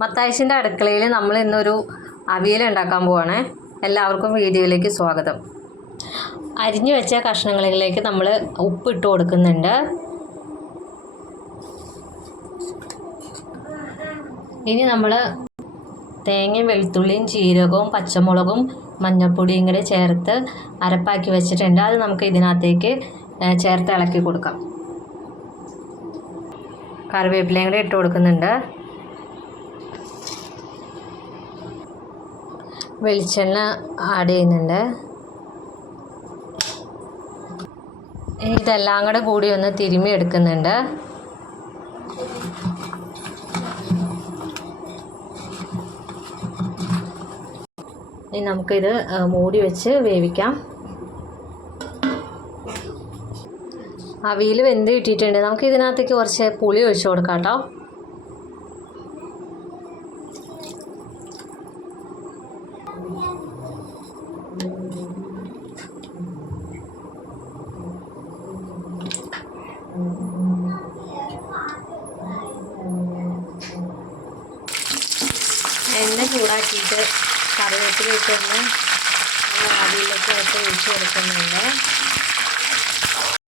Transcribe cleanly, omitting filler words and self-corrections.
മത്തായിച്ചിൻ്റെ അടുക്കളയിൽ നമ്മൾ ഇന്നൊരു അവിയൽ ഉണ്ടാക്കാൻ പോവാണ്. എല്ലാവർക്കും വീഡിയോയിലേക്ക് സ്വാഗതം. അരിഞ്ഞു വെച്ച കഷ്ണങ്ങളിലേക്ക് നമ്മൾ ഉപ്പിട്ട് കൊടുക്കുന്നുണ്ട്. ഇനി നമ്മൾ തേങ്ങയും വെളുത്തുള്ളിയും ജീരകവും പച്ചമുളകും മഞ്ഞൾപ്പൊടിയും കൂടി ചേർത്ത് അരപ്പാക്കി വെച്ചിട്ടുണ്ട്. അത് നമുക്ക് ഇതിനകത്തേക്ക് ചേർത്ത് ഇളക്കി കൊടുക്കാം. കറിവേപ്പിലയും കൂടി ഇട്ട് കൊടുക്കുന്നുണ്ട്. വെളിച്ചെണ്ണ ആഡ് ചെയ്യുന്നുണ്ട്. ഇതെല്ലാം കൂടി ഒന്ന് തിരുമ്മി എടുക്കുന്നുണ്ട്. ഇനി നമുക്കിത് മൂടി വെച്ച് വേവിക്കാം. അവിയൽ വെന്ത് കിട്ടിയിട്ടുണ്ട്. നമുക്ക് ഇതിനകത്തേക്ക് കുറച്ച് പുളി ഒഴിച്ച് കൊടുക്കാം കേട്ടോ. എണ്ണ ചൂടാക്കിയിട്ട് കറിവേപ്പില ഇട്ടൊന്ന് അവിയലൊക്കെ ഇട്ട് ഒഴിച്ച് കൊടുക്കുന്നുണ്ട്.